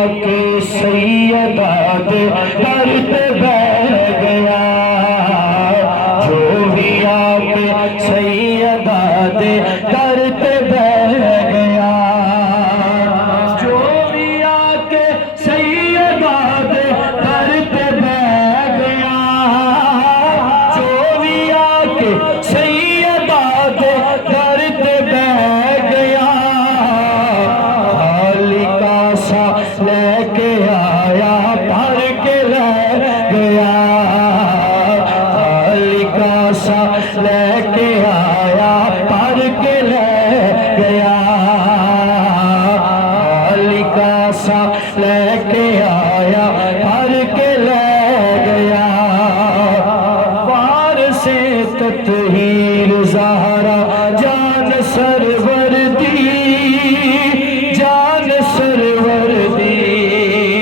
کہ سیدہ دے در پہ بیٹھ گیا، جو بھی آ کے سیدہ دے در پہ بیٹھ گیا، جو بھی آ کے سیدہ دے در پہ بیٹھ گیا، جو بھی آ کے سیدہ دے در پہ بیٹھ گیا، خالقہ سا لے کے آیا بھر کے لے گیا، خالقہ سا لے کے آیا بھر کے لے گیا، خالقہ سا لے کے آیا